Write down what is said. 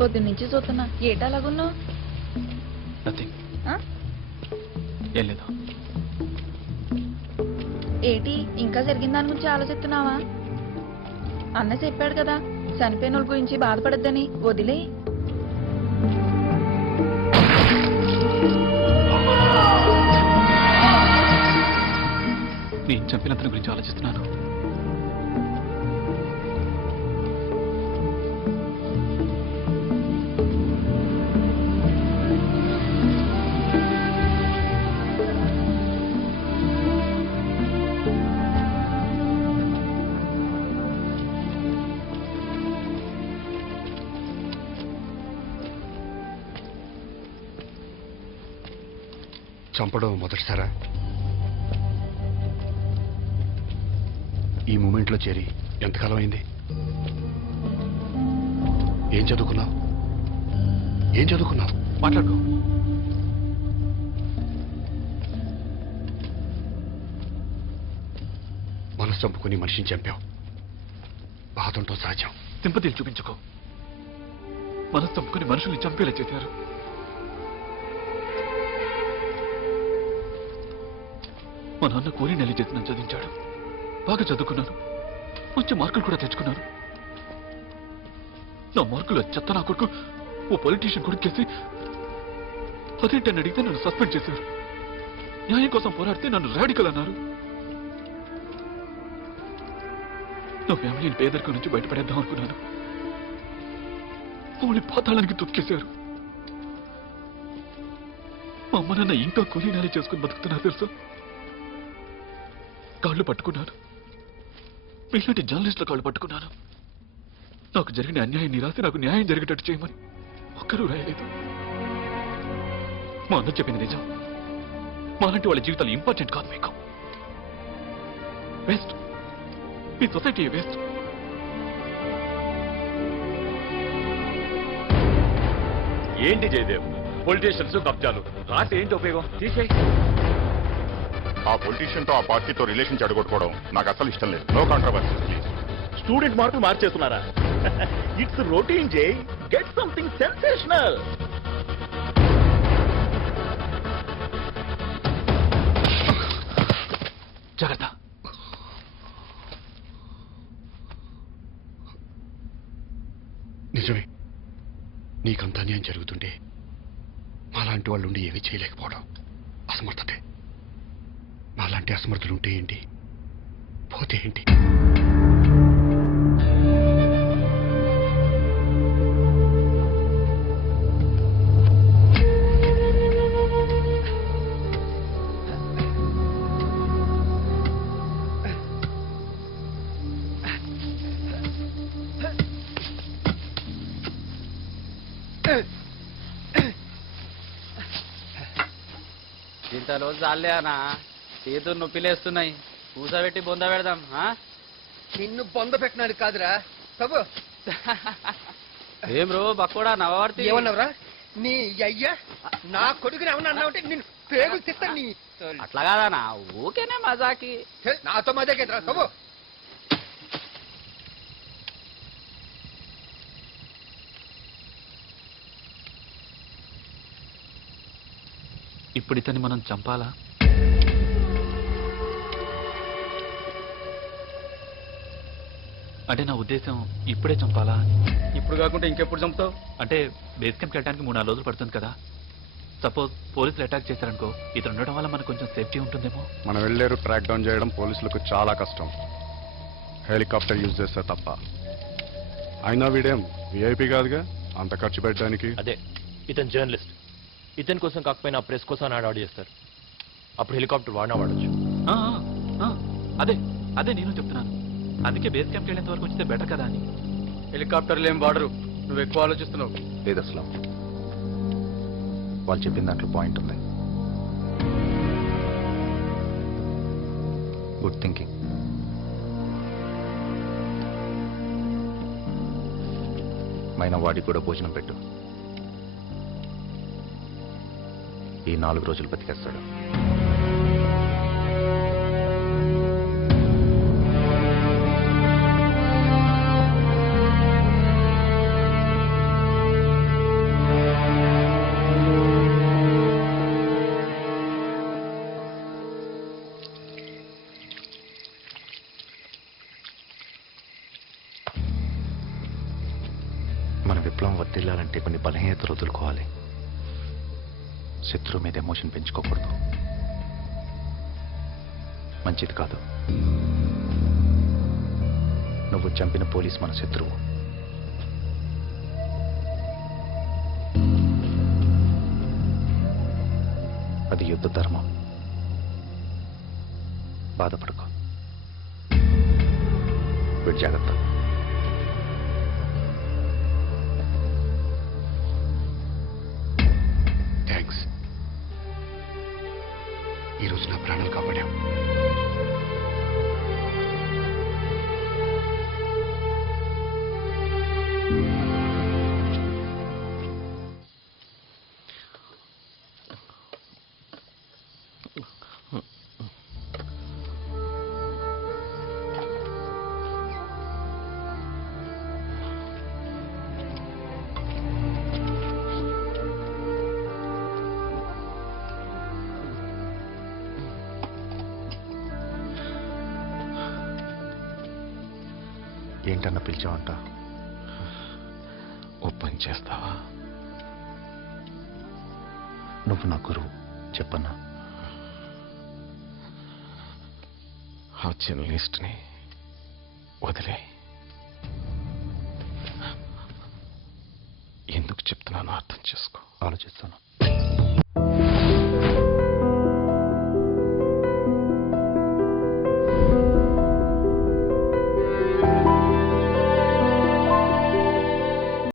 పొద్దు నుంచి చూస్తున్నా ఏటలాగున్నావు? నథింగ్. ఏం లేదు. ఏటి ఇంకా జరిగిన దాని గురించి ఆలోచిస్తున్నావా? అన్న చెప్పాడు కదా చనిపోయిన వాళ్ళ గురించి బాధపడద్దని. వదిలే. నేను చంపిన అతని గురించి ఆలోచిస్తున్నాను. చంపడం మొదటిసారా? ఈ మూమెంట్లో చేరి ఎంతకాలం అయింది? ఏం చదువుకున్నావు? మాట్లాడుకో. మనసు చంపుకుని మనిషిని చంపావు. బాధంతో సహజం. సింపతిలు చూపించుకో. మనసు చంపుకుని మనుషుల్ని చంపేలా చేశారు. మా నాన్న కూలీ నెల చేసి నన్ను చదివించాడు. బాగా చదువుకున్నాను. మంచి మార్కులు కూడా తెచ్చుకున్నాను. నా మార్కులు చెత్త నా కొడుకు ఓ పొలిటీషియన్ కొడుకేసి అదేంటని అడిగితే నన్ను సస్పెండ్ చేశారు. న్యాయం కోసం పోరాడితే నన్ను రాడికల్ అన్నారు. నా ఫ్యామిలీని పేదరికం నుంచి బయటపడేద్దాం అనుకున్నాను. వాళ్ళని పాతాళానికి తొక్కేశారు. మా అమ్మ నాన్న ఇంకా కూలీ నెల చేసుకుని బతుకుతున్నా తెలుసా? కాళ్ళు పట్టుకున్నాను. మీలాంటి జర్నలిస్టుల కాళ్ళు పట్టుకున్నాను. నాకు జరిగిన అన్యాయాన్ని రాసి నాకు న్యాయం జరిగేటట్టు చేయమని ఒక్కరూ రాయలేదు. మా అన్న చెప్పింది నిజం. మాలాంటి వాళ్ళ జీవితాలు ఇంపార్టెంట్ కాదు మీకు. వేస్ట్. మీ సొసైటీ వేస్ట్. ఏంటి జయదేవ్? పొలిటీషియన్స్ కబ్జాలు రాసి ఏంటి ఉపయోగం? తీసేయి. ఆ పొలిటీషియన్ తో ఆ పార్టీతో రిలేషన్ చెడగొట్టుకోవడం నాకు అసలు ఇష్టం లేదు. No controversy please. స్టూడెంట్ మార్కులు మార్చేస్తున్నారా? ఇట్స్ రొటీన్ జై. Get something sensational. జాగ్రత్త. నిజమే. నీకంత అన్యాయం జరుగుతుంటే మాలాంటి వాళ్ళు ఉండి ఏమీ చేయలేకపోవడం అసమర్థతే. మాలాంటి అసమర్థులు ఉంటే ఏంటి, పోతే ఏంటి? ఇంత రోజు చాలే అన్నా. చేతులు నొప్పిలేస్తున్నాయి. కూసబెట్టి బొంద పెడదాం. నిన్ను బొంద పెట్టినాడు కాదురా బాబు. ఏం రో బక్కోడా నవవర్తి ఏమన్నావురా? నీ అయ్యా నా కొడుకుని ఏమన్నా అన్నావుంటే నేను పేగులు తిస్తాను. నీ అట్లా కాదనా, ఊకేనే మజాకి. నాతో మజాకేద్రా బాబు. ఇప్పుడు ఇతన్ని మనం చంపాలా? అంటే నా ఉద్దేశం ఇప్పుడే చంపాలా? ఇప్పుడు కాకుండా ఇంకెప్పుడు చంపుతావు? అంటే బేస్ క్యాంప్కి వెళ్ళడానికి 3-4 రోజులు పడుతుంది కదా. సపోజ్ పోలీసులు అటాక్ చేశారనుకో, ఇతను ఉండడం వల్ల మనకు కొంచెం సేఫ్టీ ఉంటుందేమో. మనం వెళ్ళారు ట్రాక్ డౌన్ చేయడం పోలీసులకు చాలా కష్టం. హెలికాప్టర్ యూజ్ చేస్తే తప్ప. అయినా వీడేం విఐపి కాదుగా అంత ఖర్చు పెట్టడానికి. అదే ఇతను జర్నలిస్ట్. ఇతని కోసం కాకపోయినా ప్రెస్ కోసం ఆర్డర్ చేస్తారు. అప్పుడు హెలికాప్టర్ వాడినా వాడచ్చు. అదే అదే నేను చెప్తున్నాను. అందుకే బేస్ క్యాంప్కి వెళ్ళేంత వరకు వచ్చితే బెటర్ కదా అని. హెలికాప్టర్లు ఏం వాడరు. నువ్వు ఎక్కువ ఆలోచిస్తున్నావు. లేదు అసలు వాళ్ళు చెప్పిన దాంట్లో పాయింట్ ఉంది. Good thinking. మైన వాడికి కూడా భోజనం పెట్టు. ఈ 4 రోజులు బతికేస్తాడు. వర్దిల్లాలంటే కొన్ని బలహీనతలు వదులుకోవాలి. శత్రువు మీద ఎమోషన్ పెంచుకోకూడదు. మంచిది కాదు. నువ్వు చంపిన పోలీస్ మన శత్రువు. అది యుద్ధ ధర్మం. బాధపడకు. వీడి జాగ్రత్త. థ్యాంక్స్. ఈరోజు నా ప్రాణాలు కాపాడావు. ఏంటన్నా పిలిచావంట? ఓ పని చేస్తావా? నువ్వు నా గురువు, చెప్పన్నా. ఆ జర్నలిస్ట్ని వదిలే. ఎందుకు చెప్తున్నానో అర్థం చేసుకో. ఆలోచిస్తాను.